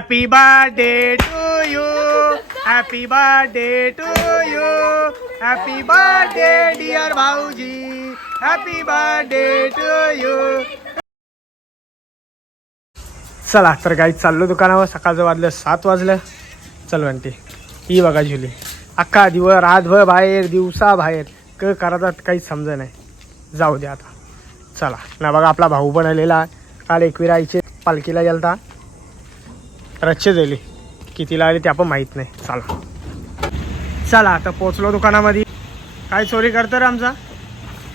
Happy birthday to you happy birthday to you happy birthday dear भाऊजी happy birthday to you चला तर काही चाललो दुकानावर. सकाळचं वाजलं सात वाजलं. चल म्हणते ही बघा झुली. अख्खा दिवस रातभर बाहेर दिवसा बाहेर. क करायचा काहीच समजा नाही. जाऊ दे आता. चला. ना बघा आपला भाऊ पण आलेला काल एकविराईचे पालखीला गेलता. रच्चे झाले. कितीला आले ते आपण माहीत नाही. चला. चला आता पोचलो दुकानामध्ये. काय चोरी करतं रे आमचा?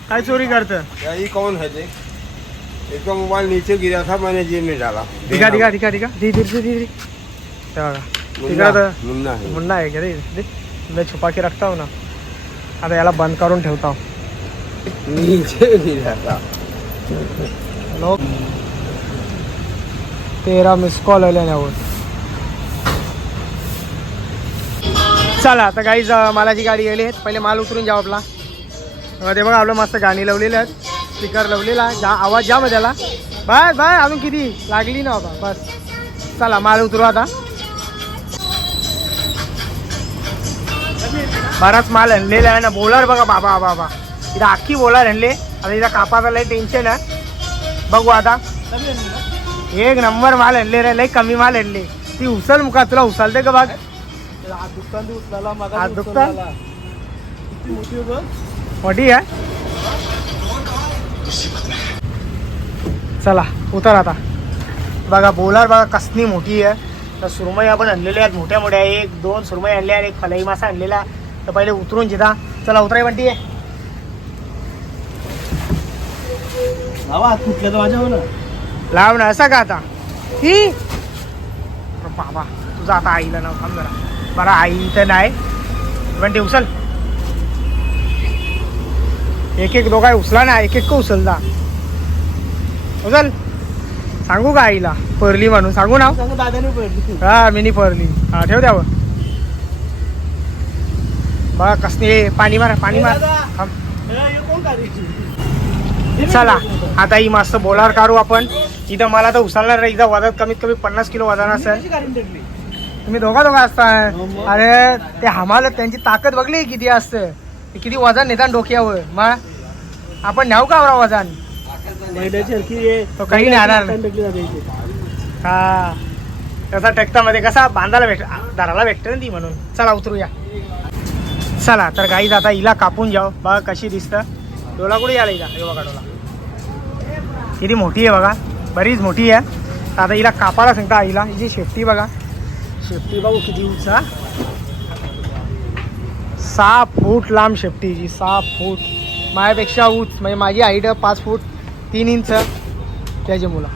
काय चोरी करतं? यही कौन है देख इसका मोबाइल नीचे गिरा था मैंने जेब में डाला ठिका ठिका ठिका ठिका दी दी दी दी दी. हे बघा. मुन्ना तिकडं तर मुन्ना है मुंडा आहे का रे? दे. मैं छुपा के रखता हूँ ना. आता याला बंद करून ठेवता हूँ. नीचे गिरा था लोक तेरा मिस कॉल आल्यावर चला आता गाईज मालाची गाडी गेली आहेत पहिले माल उतरून जाऊ आपला. ते बघा आपलं मस्त गाणी लावलेलं आहेत. स्पीकर लावलेला जा आवाज जा मग त्याला. बाय बाय अजून किती? लागली ना बाबा बस. चला माल उतरू आता. बराच माल हणलेला आहे ना. बोलर बघा बाबा बाबा. इथं अख्खी बोलार हणले आता इथं कापाचा लय टेन्शन आहे. बघू आता. एक नंबर माल हणले रे लय कमी माल हणले ती उचल मुका तुला उचलते का बघ? मोठी आहे चला उतर आता. बघा बोलार बघा कसनी मोठी आहे. तर सुरमई आपण आणलेल्या आहेत मोठ्या मोठ्या एक दोन सुरमई आणल्या आणि एक फलाई मासा आणलेला तर पहिले उतरून जिथा चला उतराय म्हणती आहे लाव ना असं का आता? ही? बाबा तुझा आता आईला नाव थांब जरा. बरं आई तर नाही पण ते उचल एक एक दोघा उचला ना एक एक का उचलता उचल सांगू का आईला? परली म्हणून. सांगू ना हा मिनी परली. हा ठेव द्यावं बघा कसने पाणी मार पाणी मार. चला आता ही मस्त बोलार काढू आपण. इथं मला तर उचलणार नाही. इथं वजन कमीत कमी पन्नास किलो वजन असेल. तुम्ही दोघा दोघा असता अरे ते हमाल त्यांची ताकद बघली किती असतं. ते किती वजन नेतात डोक्यावर. मग? आपण न्याऊ का आवरा वजन? तो काही नाही हा. तसा टेक्तामध्ये कसा बांधायला भेट दाराला भेटते ना ती म्हणून. चला उतरूया. चला तर गाईज आता हिला कापून जाऊ बघा कशी दिसतं. डोला कुठे आला हिला हे बघा डोला किती मोठी आहे बघा. बरीच मोठी आहे. आता हिला कापायला सांगता आईला हिची शेफ्टी बघा. शेफ्टी बघू किती उंच हा. सहा फूट लांब शेफ्टी हिची सहा फूट. माझ्यापेक्षा उंच म्हणजे माझी हाईट पाच फूट तीन इंच त्याची मुलं.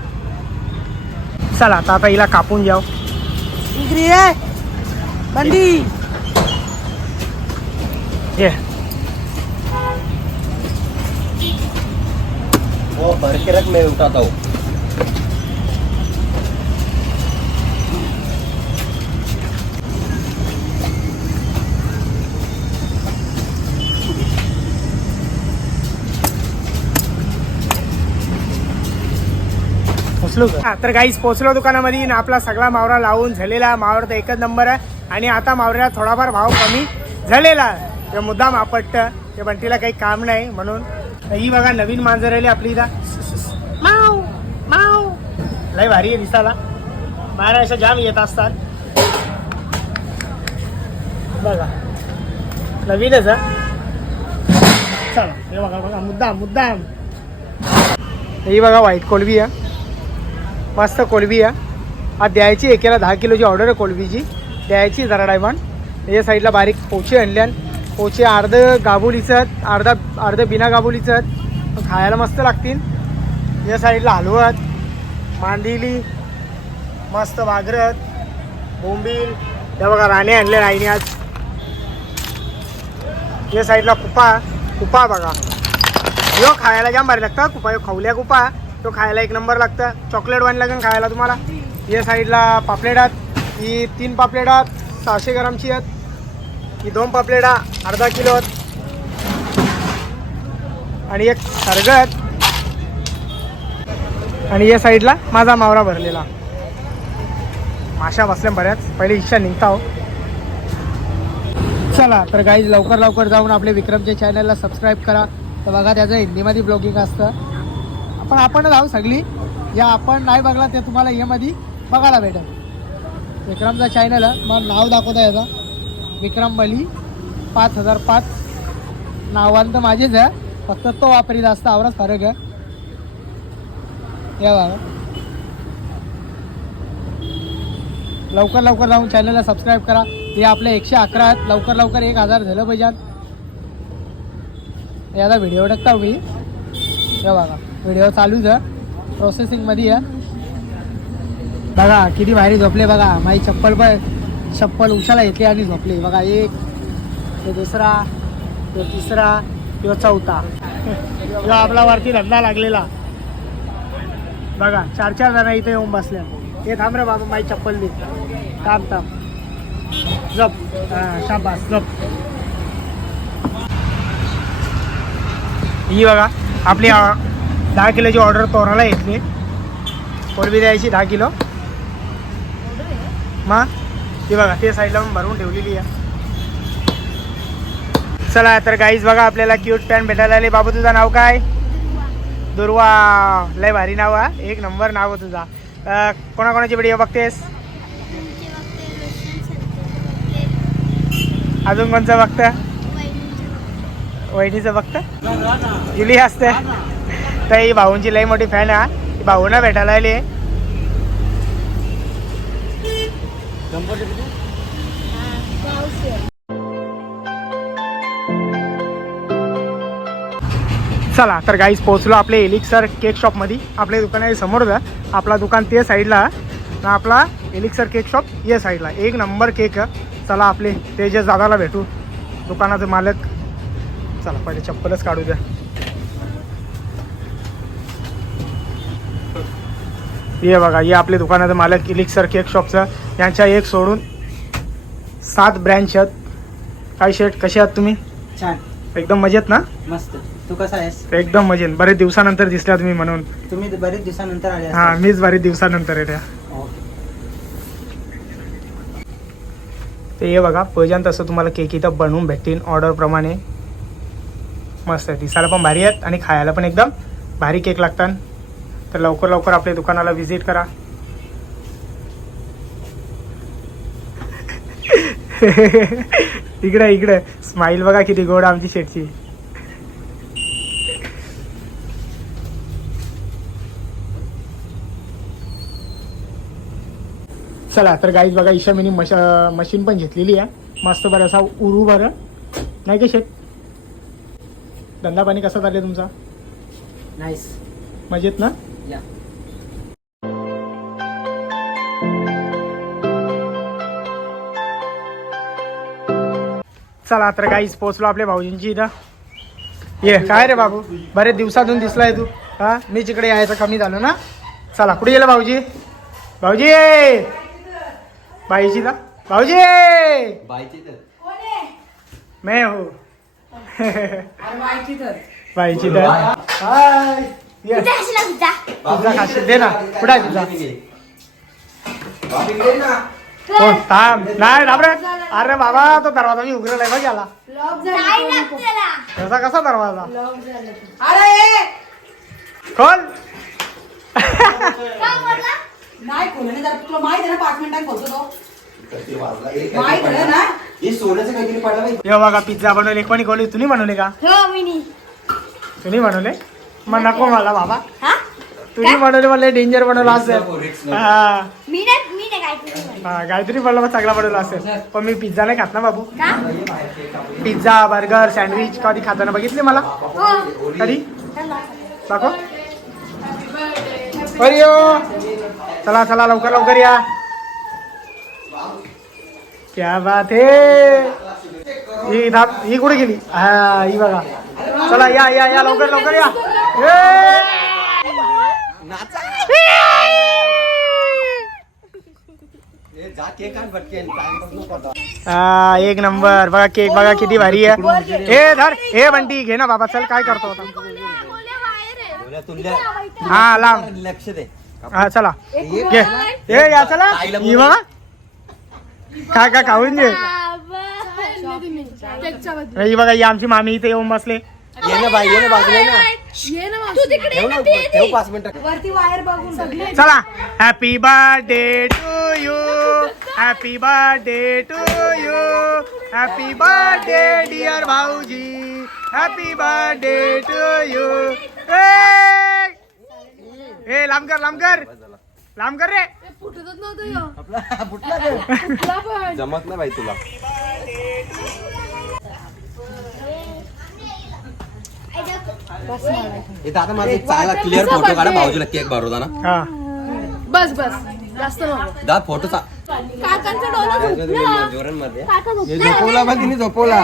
चला आता आता हिला कापून जाऊ बंडी ये. वो भर के रख मैं उठाता हूँ पोचलो का? तर काहीच पोचलो दुकानामध्ये आपला सगळा मावरा लावून झालेला. मावरा तर एकच नंबर आहे. आणि आता मावऱ्याला थोडाफार भाव कमी झालेला आहे. ते मुद्दाम आपट्ट. ते बंटीला काही काम नाही म्हणून. तर ही बघा नवीन मांजर आली आपली इथं. माव माव. लय भारी आहे दिसाला बाहेर अशा जाम येत असतात. बघा. नवीनच हा चला हे बघा बघा. मुद्दाम मुद्दाम. ही बघा व्हाईट कोलबी आहे. मस्त कोलबी आहे आज द्यायची एकेला दहा किलोची ऑर्डर आहे कोलबीची द्यायची जरा डायमंड. या साईडला बारीक पोचे आणल्यान पोचे अर्ध गाबुलीचं आहेत अर्धा अर्ध बिना गाबुलीचं आहेत. पण खायला मस्त लागतील. या साईडला हलवत मांदिली मस्त वागरत बोंबील. या बघा राणे आणले आईने आज. या साईडला कुपा कुपा बघा. यो खायला जाम भारी लागतं. कुपा यो खवल्या कुपा. तो खायला एक नंबर लागतं. चॉकलेट वाईन लागेल खायला तुम्हाला. या साईडला पापलेटात ही तीन पापलेटात सहाशे ग्रामची आहेत. ही दोन पापलेटा अर्धा किलो आहेत. आणि एक सरगत आणि या साईडला माझा मावरा भरलेला. माशा बसल्या बऱ्याच. पहिले इच्छा निघता हो. चला तर गाईज लवकर लवकर जाऊन आपले विक्रमच्या चॅनलला सबस्क्राईब करा. तर बघा त्याचं हिंदीमध्ये ब्लॉगिंग असतं. पण आपणच आहोत सगळी. या आपण नाही बघला ते तुम्हाला यामध्ये बघायला भेटेल. विक्रमचा चॅनल आहे. मग नाव दाखवता याचा विक्रम बली पाच हजार पाच. नावांत माझेच आहे. फक्त तो वापरीत असता आवरच फरक आहे. या बघा. लवकर लवकर जाऊन चॅनलला सबस्क्राईब करा. ते आपले एकशे अकरा आहेत. लवकर लवकर एक हजार झालं पाहिजे. याचा व्हिडिओ टाकता मी. या बघा. व्हिडिओ चालूच आहे. प्रोसेसिंगमध्ये आहे. बघा किती भारी झोपले बघा. माझी चप्पल पण चप्पल उशाला येते आणि झोपली. बघा एक तो दुसरा तो तिसरा तो चौथा. तो आपला वरती धंदा लागलेला. बघा चार चार जण इथे येऊन बसल्या हे थांब रे बाबा माझी चप्पल दे. थांब थांब. जप शाबास जप ही बघा आपली दहा किलोची ऑर्डर तोराला घेतली. कोलबी द्यायची दहा किलो. मग ती बघा ते साईडला भरून ठेवलेली आहे. चला तर गाईज बघा आपल्याला क्यूट पॅन भेटायला आली. बाबू तुझं नाव काय? दुर्वा. लय भारी नाव आहे एक नंबर नाव आहे तुझा. कोणाकोणाची व्हिडिओ बघतेस? अजून कोणचं बघतं? वहिनीचं बघतं? जुली असते. तर ही भाऊंची लई मोठी फॅन आहे ही. भाऊना भेटायला आली. चला तर गाईज पोहोचलो आपले एलिक्सर केक शॉपमध्ये आपल्या दुकानाच्या समोर जा. आपला दुकान ते साईडला आपला एलिक्सर केक शॉप या साईडला एक नंबर केक चला आपले ते जे दादाला भेटू. दुकानाचे मालक. चला पहिले चप्पलच काढू द्या. ये बघा हे आपले दुकानाचे मालक इलिक्सर केक शॉपचं यांच्या एक सोडून सात ब्रँच आहेत. काय शेट कसे आहात तुम्ही? छान. एकदम मजेत ना? मस्त. तू कसा आहेस? एकदम मजेत. बरेच दिवसानंतर दिसल्या तुम्ही म्हणून. तुम्ही बरेच दिवसानंतर आले हा. मीच बरेच दिवसानंतर येत्या. ते हे बघा पहिल्यांदा तसं तुम्हाला केक इथं बनवून भेटतील ऑर्डरप्रमाणे मस्त आहे दिसायला पण भारी आहेत आणि खायला पण एकदम भारी केक लागतात. तर लवकर लवकर आपल्या दुकानाला व्हिजिट करा. इकडे इकडे. स्माईल बघा किती गोड आमची शेटची चला तर गाईज बघा ईशा मिनी मश मशीन पण घेतलेली आहे. मस्त बरं असा उरू बरं नाही का शेट धंदा पाणी कसा चालले तुमचा? नाईस मजेत ना? या. चला तर गाईज पोहोचलो आपल्या भाऊजींची इथं. ये काय रे बाबू? बरेच दिवसातून दिसलाय तू. हा? मी तिकडे यायचं कमी झालं ना? चला कुठे गेलं भाऊजी? भाऊजी! बाईची ना भाऊजी! मैं हो. बाईची तर. हाय ये. पिझ्झा खाशील दे ना. कुठं आहे पिझ्झा कोण? थांब. नाही थांब रे. अरे बाबा तो दरवाजा मी उघडलाय बघ याला. कसा कसा दरवाजा? नाही खोलणे जर तुला माहीत आहे ना पाच मिनिटांनी खोलतो तो. माहीत आहे ना? हे सोन्याचं काहीतरी पडलं हे बघा पिझ्झा बनवले कोणी कोणी तुम्ही बनवले का? तुम्ही बनवले? मग नको मला बाबा. तुम्ही बनवले मला डेंजर बनवलं असेल. हा. मी नाही मी नाही काय केलं म्हणे. हा, गायत्री बनवलं मग चांगला बनवला असेल. पण मी पिझ्झा नाही खात ना बाबू. का? पिझ्झा बर्गर सँडविच कधी खाताना बघितले मला? हो. कधी? चला. दाखव. अरे यो. चला चला लवकर लवकर या. क्या बात है. ही थांब ही कुठे गेली? हा ही बघा. चला या या या लवकर लवकर या. हा एक नंबर. बघा केक बघा किती भारी आहे. ए धर. ए बंटी घे ना बाबा चल काय करतो आता? हा लांब. लक्ष दे. हा चला. घे. ए या चला. ही बघा. काय काय खाऊन घे. ही बघा ही आमची मामी इथे येऊन बसले. ये ना बाई ये ना बाजूला ये ना। ये ना तू. तिकडे ठेव ना ठेव पाच मिनिटं. वरती वायर बघून सगळे. चला happy birthday to you happy birthday to you happy birthday dear भाऊजी हॅपी बर्थडे टू यू ए लांब कर लांब कर लांब कर रे फुटतच नव्हतं ह्यो. आपला फुटला पण. जमत ना बाई तुला. माझा एक चांगला क्लिअर फोटो काढा. भाऊजीला केक हा. बस बस. जास्त नको. दा फोटोचा काकांचा डोला झोपला जोरांमध्ये. काका हे झोपला झोपवला पण तिने झोपवला.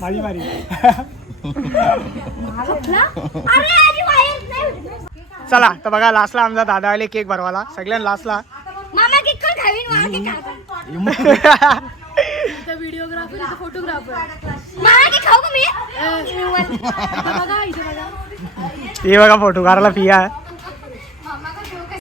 माझी मारी झोपला अरे आधी नाही भेटत. चला तर बघा लास्टला आमचा दादा आले केक भरवाला सगळ्यांना लास्टला मामा केक कोण खावीन मला केक खायचा इथं व्हिडिओग्राफर इथं फोटोग्राफर खाऊ का मी? बघा इथं बघा. हे बघा फोटो काढायला पिया.